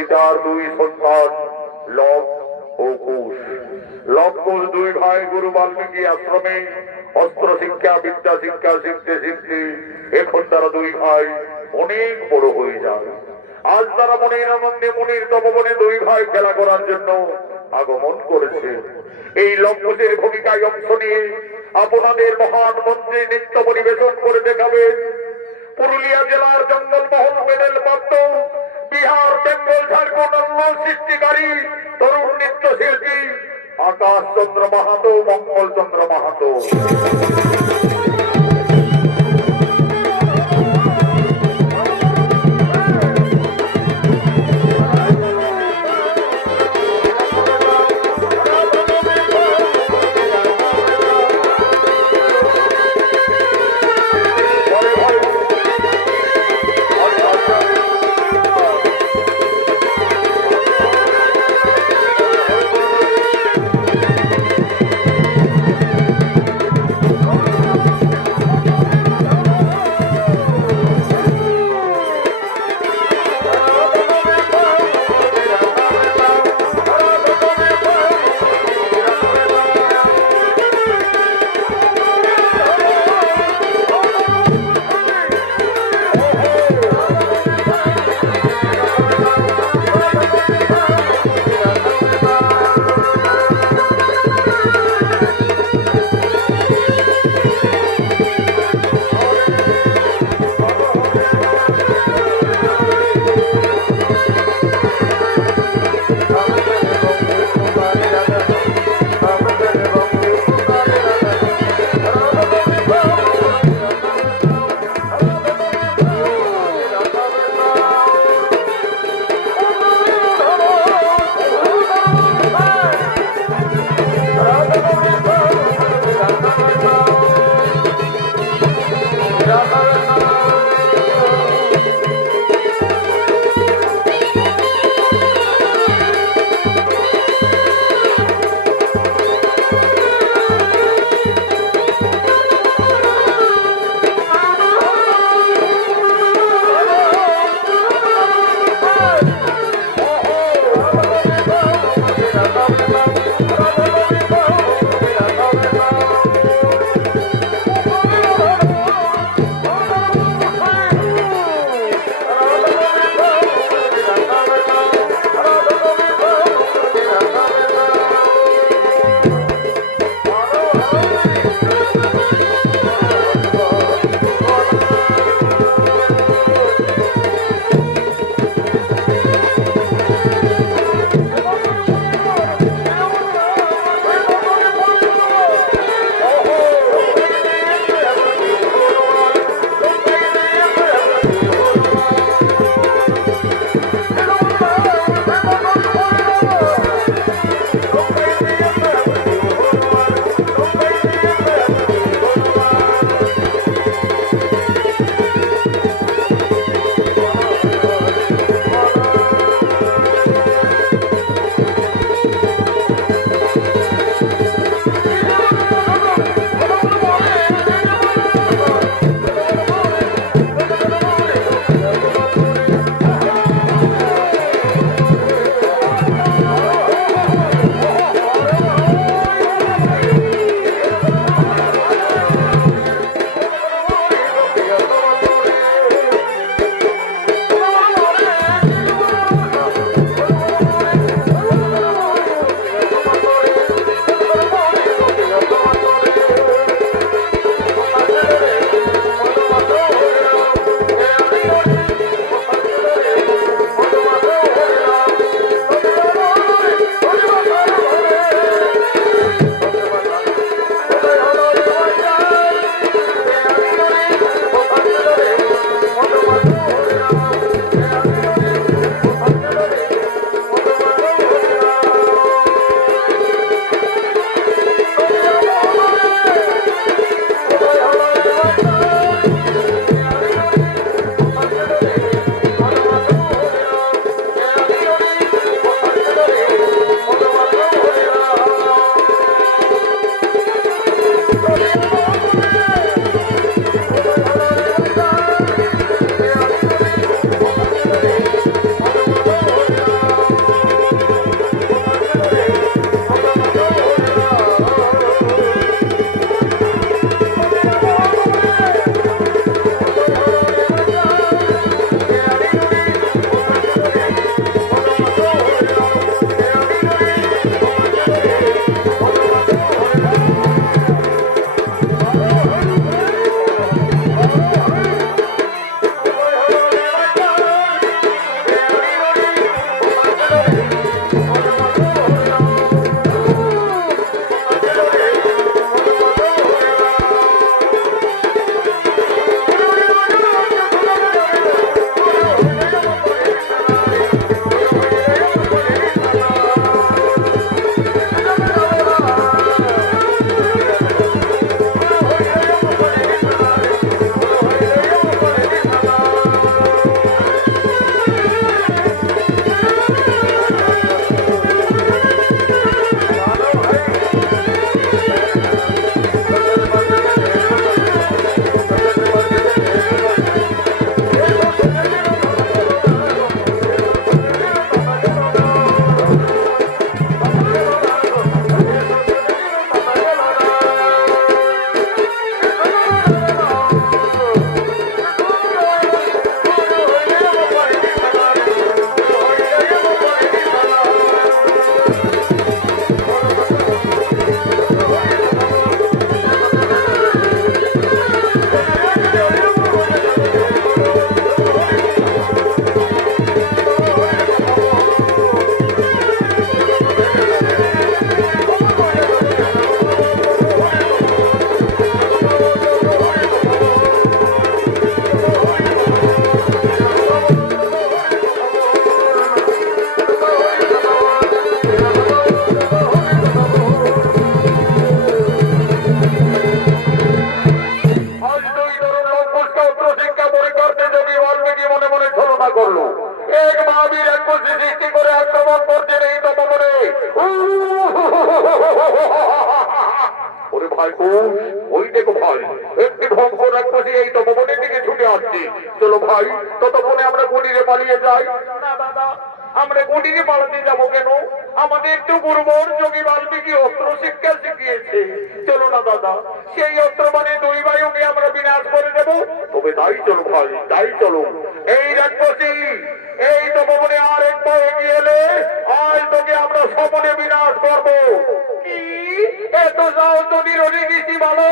সীতার দুই সন্তান লব ও কুশ। লব কুশ দুই ভাই গুরু বাল্মীকি আশ্রমে অস্ত্র শিক্ষা বিদ্যা শিক্ষা শিখতে শিখতে এখন তারা দুই ভাই অনেক বড় হয়ে যায়। আজ তারা মনের আনন্দে মনের তপবনে দুই ভাই খেলা করার জন্য আগমন করেছে। এই লম্বুদের ভূমিকায় অংশ নিয়ে আপনাদের মহান মন্ত্রী নৃত্য পরিবেশন করে দেখাবেন পুরুলিয়া জেলার জঙ্গলমহল মেডেল প্রাপ্ত বিহার বেঙ্গল ঝাড়খণ্ড সৃষ্টিকারী তরুণ নৃত্যশিল্পী আকাশ চন্দ্র মাহাতো, মঙ্গল চন্দ্র মাহাতো। চলো ভাই, ততক্ষণে আমরা কুটিরে পালিয়ে যাই। না দাদা, আমরা কুটিরে পালাতে যাবো কেন? আমাদের তো গুরুবর যোগী বাল্মীকি অস্ত্র শিক্ষা শিখিয়েছে। চলো না দাদা, সেই অস্ত্র মানে দুই ভাইকে আমরা বিনাশ করে দেবো। তবে তাই চলো ভাই, তাই চলো। এই রাক্ষসী, এই তপবনে আর এক পা এগিয়ে এলে আজ তোকে আমরা সপনে বিনাশ করবো। কি এত যাও যদি রোজে গেছি ভালো,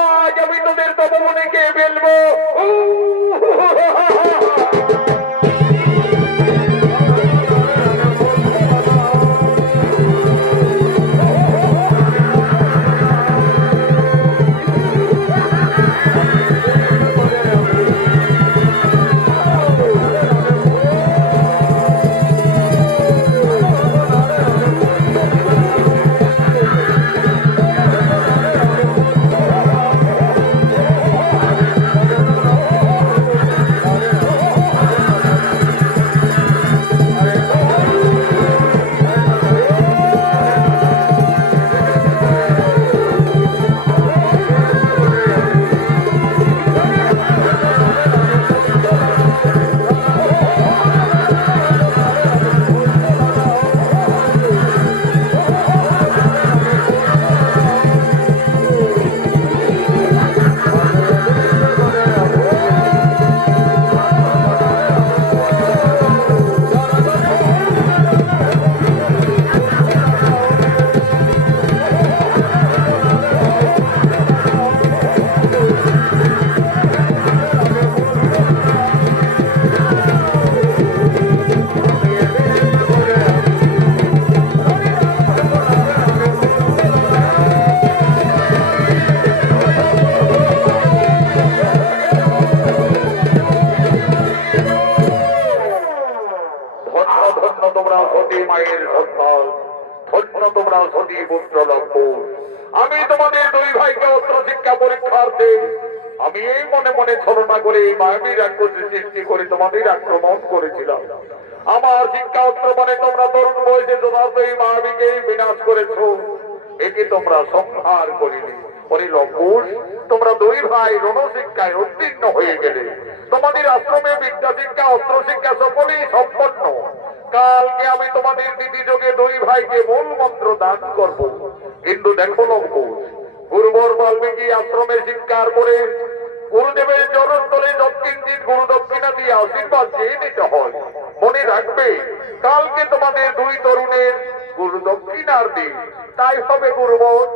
আজ আমি তোদের তপবনে কে ফেলবো। আমি তোমাদের দুই ভাইকে অস্ত্র শিক্ষা পরীক্ষার্থে আমি এই মনে মনে ছলনা করে এই মায়াবী রাক্ষসী সৃষ্টি করে তোমাদের আক্রমণ করেছিলাম। আমার শিক্ষা অস্ত্র মানে তোমরা তরুণ বয়সে যথার্থ এই মায়াবীকে বিনাশ করেছো, একে তোমরা সংহার করিনি। তোমরা দুই ভাই রণশিক্ষায় উত্তীর্ণ হয়ে গেলে, তোমাদের আশ্রমে বিদ্যা শিক্ষা অস্ত্র শিক্ষা সকলেই সম্পন্ন। কালকে আমি তোমাদের দিদি যোগে দুই ভাইকে মূল মন্ত্র দান করব। কিন্তু দেখো লঙ্কুশ, গুরুবর বাল্মীকি আশ্রমে শিক্ষার পরে গুরুদেবের চরণতলে যৎকিঞ্চিৎ গুরু দক্ষিণা দিয়ে আশীর্বাদ চেয়ে নিতে হয়। মনে রাখবে, কালকে তোমাদের দুই তরুণের গুরু দক্ষিণার দিন। তাই হবে গুরুবর,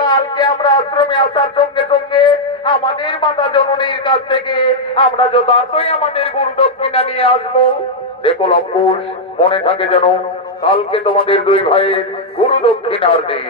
কালকে আমরা আশ্রমে আসার সঙ্গে সঙ্গে আমাদের মাতা জননীর কাছ থেকে আমরা যথার্থই আমাদের গুরু দক্ষিণা নিয়ে আসবো। দেখো লঙ্কুশ, মনে থাকে যেন কালকে তোমাদের দুই ভাইয়ের গুরু দক্ষিণার দিন।